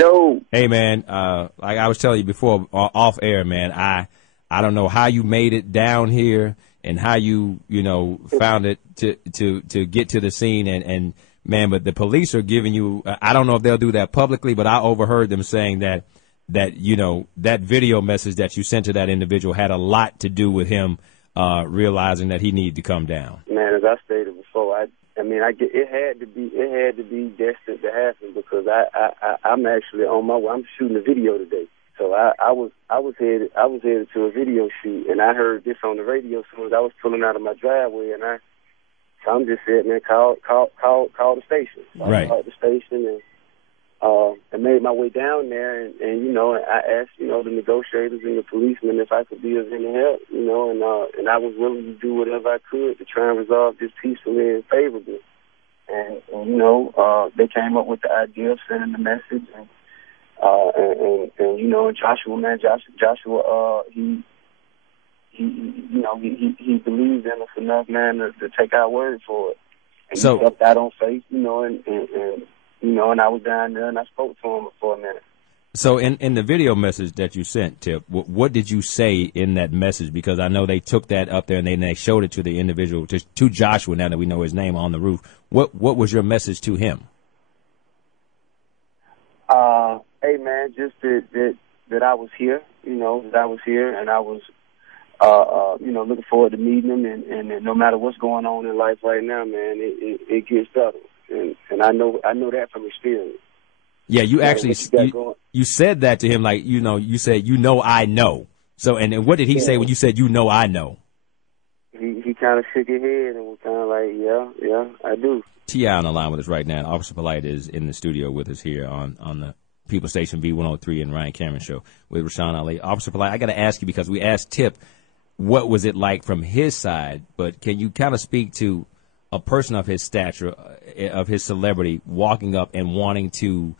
Yo. Hey, man, like I was telling you before, off air, man, I don't know how you made it down here and how you found it to get to the scene. And man, but the police are giving you, I don't know if they'll do that publicly, but I overheard them saying that that video message that you sent to that individual had a lot to do with him realizing that he needed to come down. Man, as I stated before, it had to be destined to happen because I'm actually on my way. I'm shooting a video today, so I was headed to a video shoot, and I heard this on the radio as soon as I was pulling out of my driveway, and I'm just said, man, call the station. So right. I called the station and made my way down there, and I asked the negotiators and the policemen if I could be of any help, and I was willing to do whatever I could to try and resolve this peacefully and favorably. And they came up with the idea of sending the message, and Joshua, man, Joshua, he believes in us enough, man, to take our word for it. And so, he stepped out on faith, and I was down there and I spoke to him for a minute. So in the video message that you sent, Tip, what did you say in that message? Because I know they took that up there and they showed it to the individual, to Joshua, now that we know his name, on the roof. What was your message to him? Hey, man, just that I was here, that I was here, and I was, looking forward to meeting him, and no matter what's going on in life right now, man, it gets better. And I know that from experience. Yeah, you actually you said that to him, like you said I know. So and what did he say when you said I know? He kind of shook his head and was kind of like, yeah, I do. T.I. on the line with us right now. Officer Polite is in the studio with us here on the People Station V103 and Ryan Cameron Show with Rashawn Ali. Officer Polite, I got to ask you because we asked Tip what was it like from his side, but can you kind of speak to a person of his stature, of his celebrity, walking up and wanting to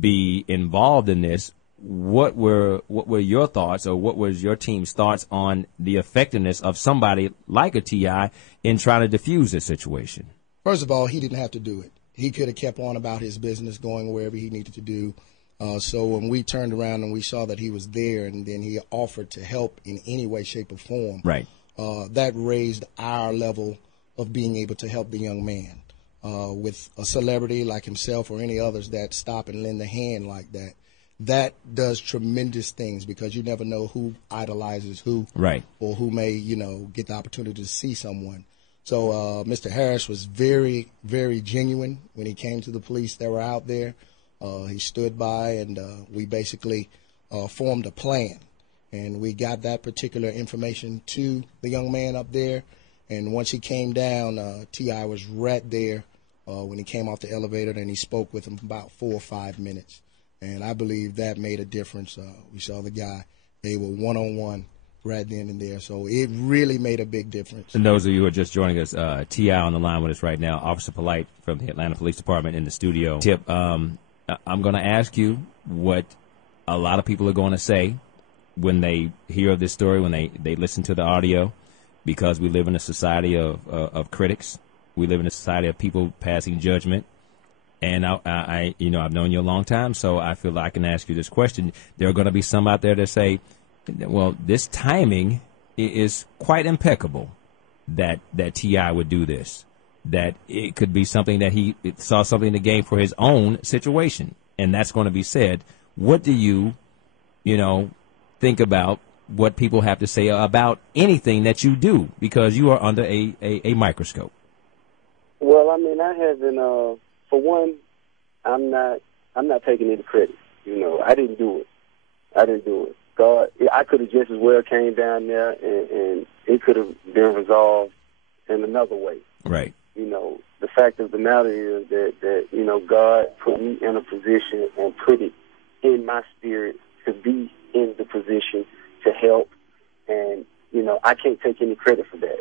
be involved in this? What were your thoughts, or what was your team's thoughts on the effectiveness of somebody like a T.I. in trying to defuse this situation? First of all, he didn't have to do it. He could have kept on about his business, going wherever he needed to do. So when we turned around and we saw that he was there, and then he offered to help in any way, shape, or form, right, that raised our level of being able to help the young man. With a celebrity like himself or any others that stop and lend a hand like that, that does tremendous things, because you never know who idolizes who, right, or who may, get the opportunity to see someone. So Mr. Harris was very, very genuine when he came to the police that were out there. He stood by, and we basically formed a plan, and we got that particular information to the young man up there. And once he came down, T.I. was right there when he came off the elevator, and he spoke with him for about 4 or 5 minutes. And I believe that made a difference. We saw the guy. They were one-on-one right then and there. So it really made a big difference. And those of you who are just joining us, T.I. on the line with us right now, Officer Polite from the Atlanta Police Department in the studio. Tip, I'm going to ask you what a lot of people are going to say when they hear of this story, when they listen to the audio, because we live in a society of critics. We live in a society of people passing judgment. And I've known you a long time, so I feel like I can ask you this question. There are going to be some out there that say, well, this timing is quite impeccable that T.I. would do this, that it could be something that he saw something to gain for his own situation. And that's going to be said. What do you think about what people have to say about anything that you do, because you are under a microscope? Well, I mean, I haven't, for one, I'm not taking any credit. I didn't do it. God, I could have just as well came down there and it could have been resolved in another way. Right. The fact of the matter is that God put me in a position and put it in my spirit to be in the position to help, and I can't take any credit for that.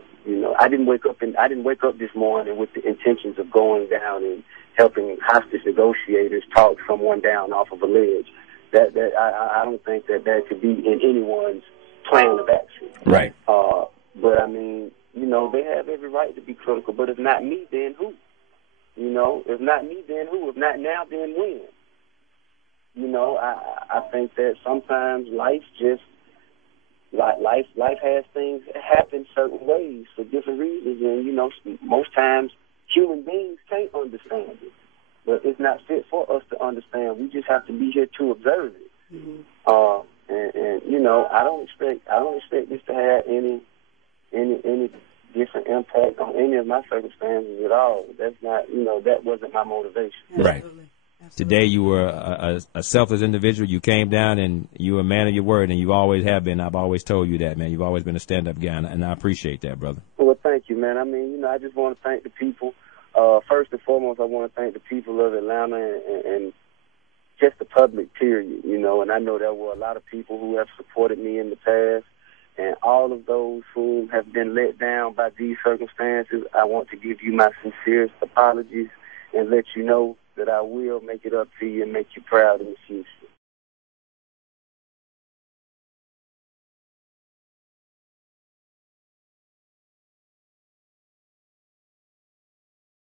I didn't wake up this morning with the intentions of going down and helping hostage negotiators talk someone down off of a ledge. I don't think that could be in anyone's plan of action. Right. But I mean, they have every right to be critical. But if not me, then who? If not me, then who? If not now, then when? you know, I think that sometimes life has things happen certain ways for different reasons, and, you know, most times human beings can't understand it, but it's not fit for us to understand. We just have to be here to observe it. Mm-hmm. And you know, I don't expect this to have any different impact on any of my circumstances at all. That's not, you know, that wasn't my motivation. Right. Absolutely. Today you were a selfless individual. You came down and you were a man of your word, and you always have been. I've always told you that, man. You've always been a stand-up guy, and I appreciate that, brother. Well, thank you, man. I mean, you know, I just want to thank the people. First and foremost, I want to thank the people of Atlanta and just the public, period, you know. And I know there were a lot of people who have supported me in the past, and all of those who have been let down by these circumstances, I want to give you my sincerest apologies and let you know that I will make it up to you and make you proud in the future.